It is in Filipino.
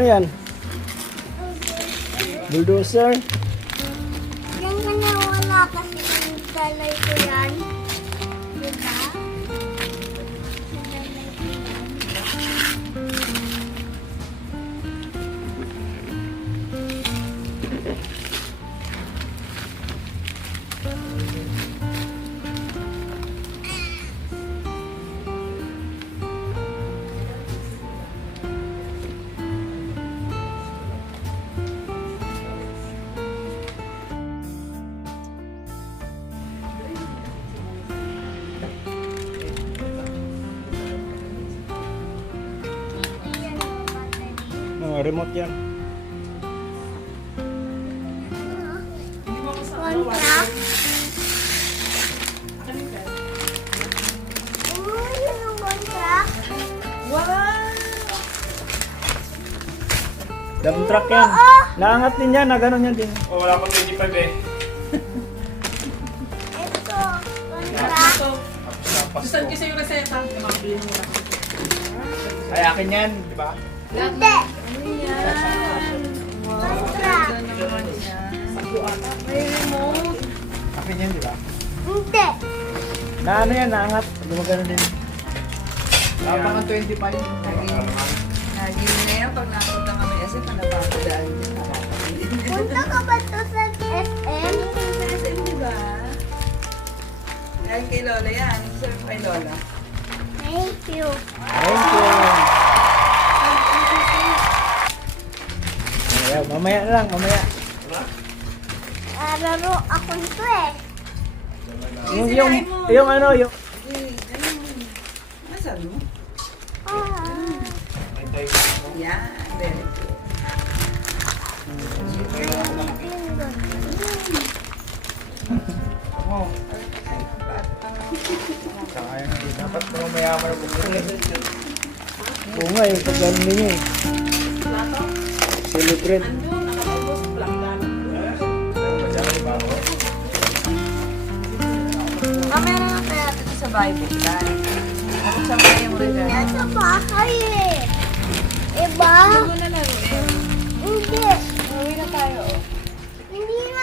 Ano yan? Bulldozer? Yan ka na wala kasi yung dalay ko yan. Diba? Dalay ko yan. Remote yan. Contract. Yun ang contract. Dump truck yan. Naangat din yan, na gano'n yan din. Oh, wala pang 25 eh. Ito, contract. Gusto kasi yung reseta. Mabili mo lang. Ay, akin yan, di ba? Hindi. Ganda naman siya. May remote. Akin yan, di ba? Hindi. Na ano yan, naangat. Gumagano din. Wala pang 25. Naging na yan pag napunta kami kasi panabagadaan din. Punta ka ba to sa SM? Sa SM, di ba? Dahil kay Lola yan. Serve kay Lola. Thank you. Thank you. Ayaw, mamaya na lang, mamaya. Laro ako nito eh. Yung ano, yung... Nasaan mo? Ah. Yan. Very good. Oh. Sayang, hindi dapat mo mayaman ang bumili. Oo nga eh, pag gano'n din eh. Celebrate. Andun, nakapagos. Planggan. Mamaya na nga kaya dito sa Bible. Dahil. Ako sa mga yung regalo. Nasa bahay eh. Iba? Ano na laro eh? Hindi. Uwi na tayo. Hindi na